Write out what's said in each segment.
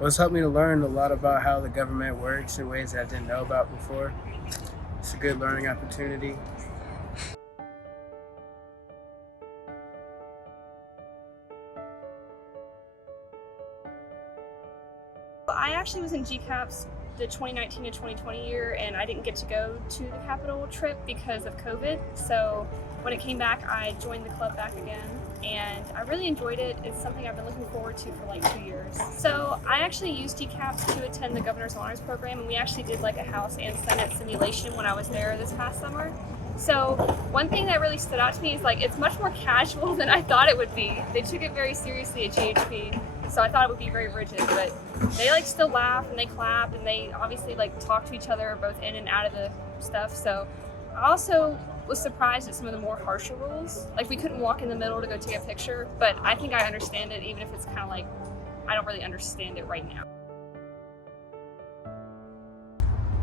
Well, it's helped me to learn a lot about how the government works in ways that I didn't know about before. It's a good learning opportunity. I actually was in GCAPS the 2019 to 2020 year, and I didn't get to go to the Capitol trip because of COVID. So when it came back, I joined the club back again, and I really enjoyed it. It's something I've been looking forward to for like 2 years. So I actually used GCAPS to attend the Governor's Honors Program, and we actually did like a House and Senate simulation when I was there this past summer. So one thing that really stood out to me is like it's much more casual than I thought it would be. They took it very seriously at GHP, so I thought it would be very rigid, but they like still laugh and they clap and they obviously like talk to each other both in and out of the stuff. So I also was surprised at some of the more harsher rules. Like we couldn't walk in the middle to go take a picture, but I think I understand it, even if it's kind of like I don't really understand it right now.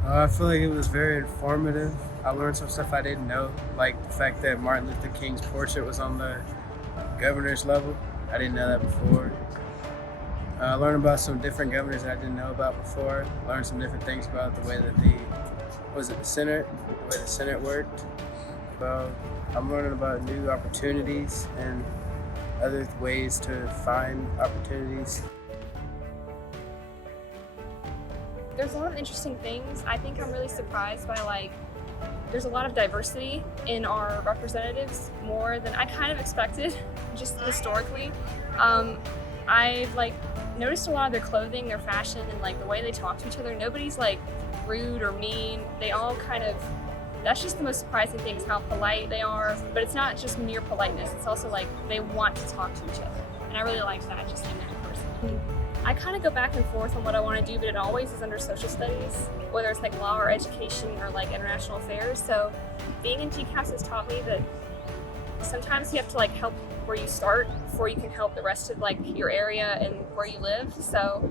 I feel like it was very informative. I learned some stuff I didn't know, like the fact that Martin Luther King's portrait was on the governor's level. I didn't know that before. I learned about some different governors that I didn't know about before. Learned some different things about the way that the Senate worked. So I'm learning about new opportunities and other ways to find opportunities. There's a lot of interesting things. I think I'm really surprised by like there's a lot of diversity in our representatives, more than I kind of expected, just historically. I've like noticed a lot of their clothing, their fashion, and like the way they talk to each other. Nobody's like rude or mean. They all kind of, that's just the most surprising thing is how polite they are. But it's not just mere politeness, it's also like they want to talk to each other. And I really like that, just in that person. I kind of go back and forth on what I want to do, but it always is under social studies, whether it's like law or education or like international affairs. So being in GCAPS has taught me that sometimes you have to like help where you start before you can help the rest of like your area and where you live. So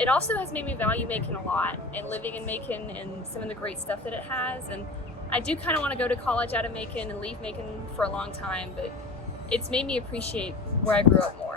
it also has made me value Macon a lot and living in Macon and some of the great stuff that it has. And I do kind of want to go to college out of Macon and leave Macon for a long time, but it's made me appreciate where I grew up more.